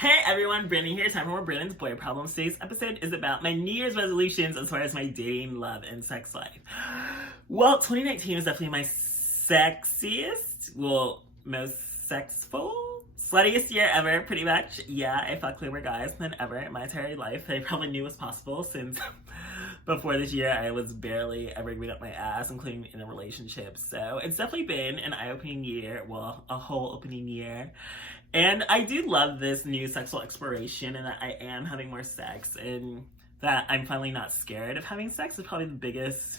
Hey everyone, Branden here. Time for more Branden's Boy Problems. Today's episode is about my New Year's resolutions as far as my dating, love, and sex life. Well, 2019 was definitely my sexiest, most sexful, sluttiest year ever, pretty much. Yeah, I fucked way more guys than ever in my entire life that I probably knew was possible since before this year I was barely ever giving up my ass, including in a relationship. So it's definitely been an eye-opening year, well, a whole opening year. And I do love this new sexual exploration and that I am having more sex and that I'm finally not scared of having sex is probably the biggest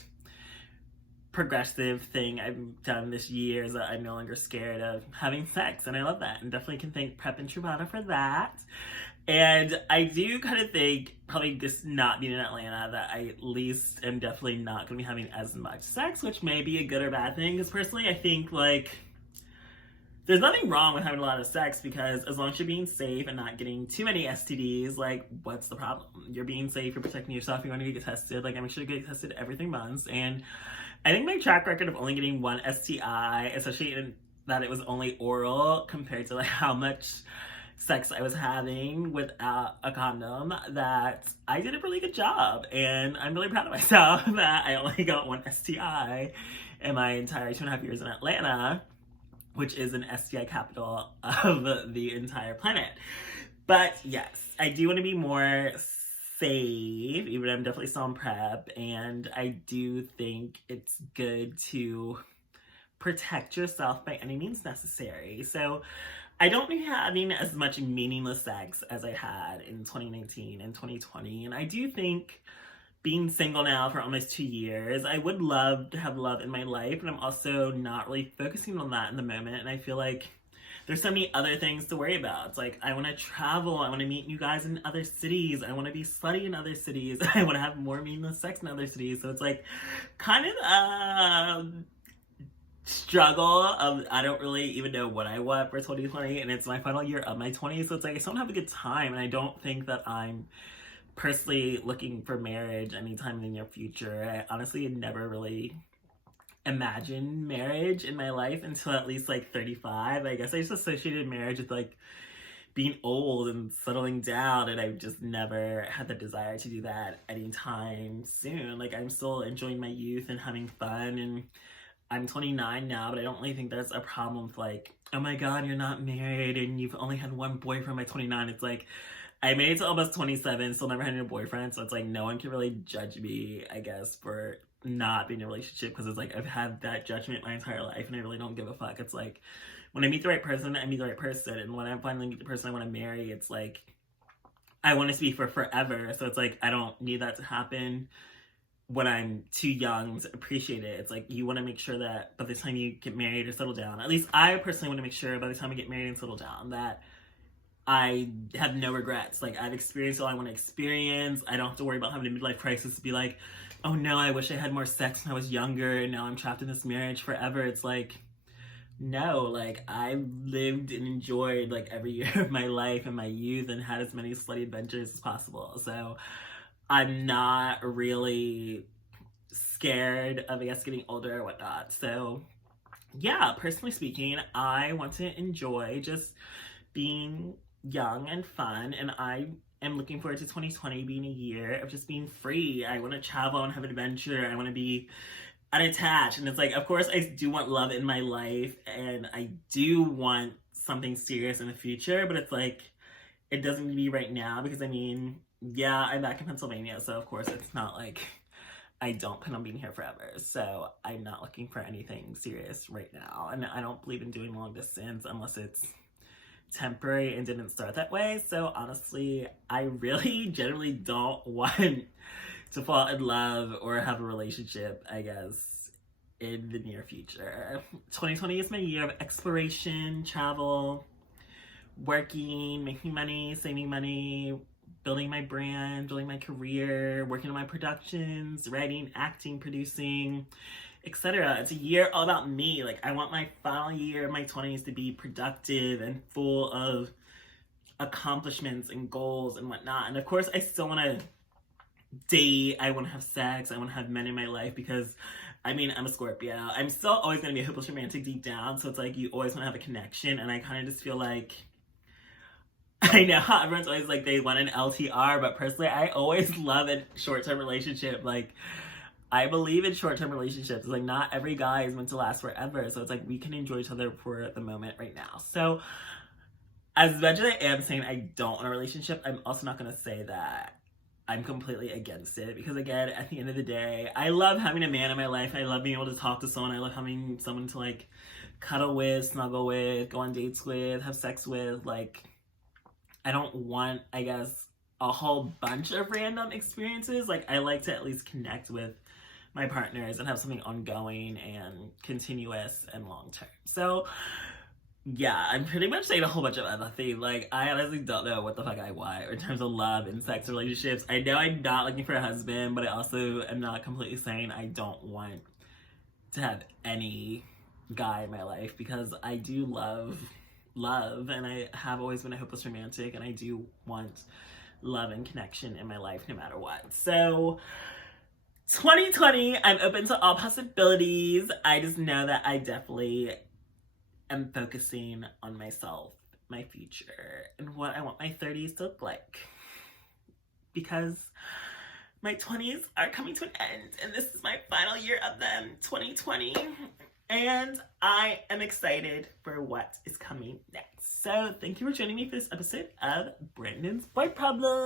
progressive thing I've done this year is that I'm no longer scared of having sex, and I love that, and definitely can thank Prep and Truvada for that. And I do kind of think, probably just not being in Atlanta, that I at least am definitely not going to be having as much sex, which may be a good or bad thing, because personally I think, like, there's nothing wrong with having a lot of sex because as long as you're being safe and not getting too many STDs, like, what's the problem? You're being safe, you're protecting yourself, you're going to get tested. Like, I make sure to get tested every 3 months. And I think my track record of only getting one STI, especially in that it was only oral compared to, like, how much sex I was having without a condom, that I did a really good job. And I'm really proud of myself that I only got one STI in my entire 2.5 years in Atlanta, which is an STI capital of the entire planet. But yes, I do want to be more safe, even though I'm definitely still on prep, and I do think it's good to protect yourself by any means necessary. So I don't be having as much meaningless sex as I had in 2019 and 2020, and I do think being single now for almost 2 years, I would love to have love in my life, and I'm also not really focusing on that in the moment, and I feel like there's so many other things to worry about. It's like, I want to travel, I want to meet you guys in other cities, I want to be slutty in other cities, I want to have more meaningless sex in other cities, so it's like, kind of a struggle of, I don't really even know what I want for 2020, and it's my final year of my 20s, so it's like, I still don't have a good time, and I don't think that I'm personally looking for marriage anytime in the near future. I honestly had never really imagined marriage in my life until at least like 35. I guess I just associated marriage with like being old and settling down, and I've just never had the desire to do that anytime soon. Like, I'm still enjoying my youth and having fun, and I'm 29 now, but I don't really think there's a problem with like, oh my god, you're not married and you've only had one boyfriend by 29. It's like, I made it to almost 27, still never had a boyfriend, so it's like no one can really judge me, I guess, for not being in a relationship, because it's like I've had that judgment my entire life and I really don't give a fuck. It's like, when I meet the right person, I meet the right person, and when I finally meet the person I want to marry, it's like, I want it to be for forever, so it's like, I don't need that to happen when I'm too young to appreciate it. It's like, you want to make sure that by the time you get married or settle down, at least I personally want to make sure by the time I get married and settle down, that I have no regrets. Like, I've experienced all I want to experience. I don't have to worry about having a midlife crisis to be like, oh no, I wish I had more sex when I was younger and now I'm trapped in this marriage forever. It's like, no, like, I lived and enjoyed like every year of my life and my youth and had as many slutty adventures as possible. So I'm not really scared of, I guess, getting older or whatnot. So yeah, personally speaking, I want to enjoy just being young and fun, and I am looking forward to 2020 being a year of just being free. I want to travel and have an adventure. I want to be unattached, and it's like, of course I do want love in my life, and I do want something serious in the future, but it's like, it doesn't need to be right now, because I mean, yeah, I'm back in Pennsylvania, so of course it's not like I don't plan on being here forever, so I'm not looking for anything serious right now, and I don't believe in doing long distance unless it's temporary and didn't start that way. So honestly, I really generally don't want to fall in love or have a relationship, I guess, in the near future. 2020 is my year of exploration, travel, working, making money, saving money, building my brand, building my career, working on my productions, writing, acting, producing, etc. It's a year all about me. Like, I want my final year of my 20s to be productive and full of accomplishments and goals and whatnot. And of course, I still want to date, I want to have sex, I want to have men in my life, because I mean, I'm a Scorpio. I'm still always going to be a hopeless romantic deep down, so it's like, you always want to have a connection, and I kind of just feel like I know everyone's always like they want an LTR, but personally, I always love a short-term relationship. Like, I believe in short-term relationships. Like, not every guy is meant to last forever, so it's like we can enjoy each other for the moment right now. So, as much as I am saying I don't want a relationship, I'm also not gonna say that I'm completely against it, because again, at the end of the day, I love having a man in my life. I love being able to talk to someone. I love having someone to like cuddle with, snuggle with, go on dates with, have sex with. Like, I don't want, I guess, a whole bunch of random experiences. Like, I like to at least connect with my partners and have something ongoing and continuous and long term. So, yeah, I'm pretty much saying a whole bunch of other things. Like, I honestly don't know what the fuck I want in terms of love and sex relationships. I know I'm not looking for a husband, but I also am not completely saying I don't want to have any guy in my life, because I do love, and I have always been a hopeless romantic, and I do want love and connection in my life no matter what. So 2020, I'm open to all possibilities. I just know that I definitely am focusing on myself, my future, and what I want my 30s to look like, because my 20s are coming to an end, and this is my final year of them, 2020. And I am excited for what is coming next. So thank you for joining me for this episode of Branden's Boy Problem.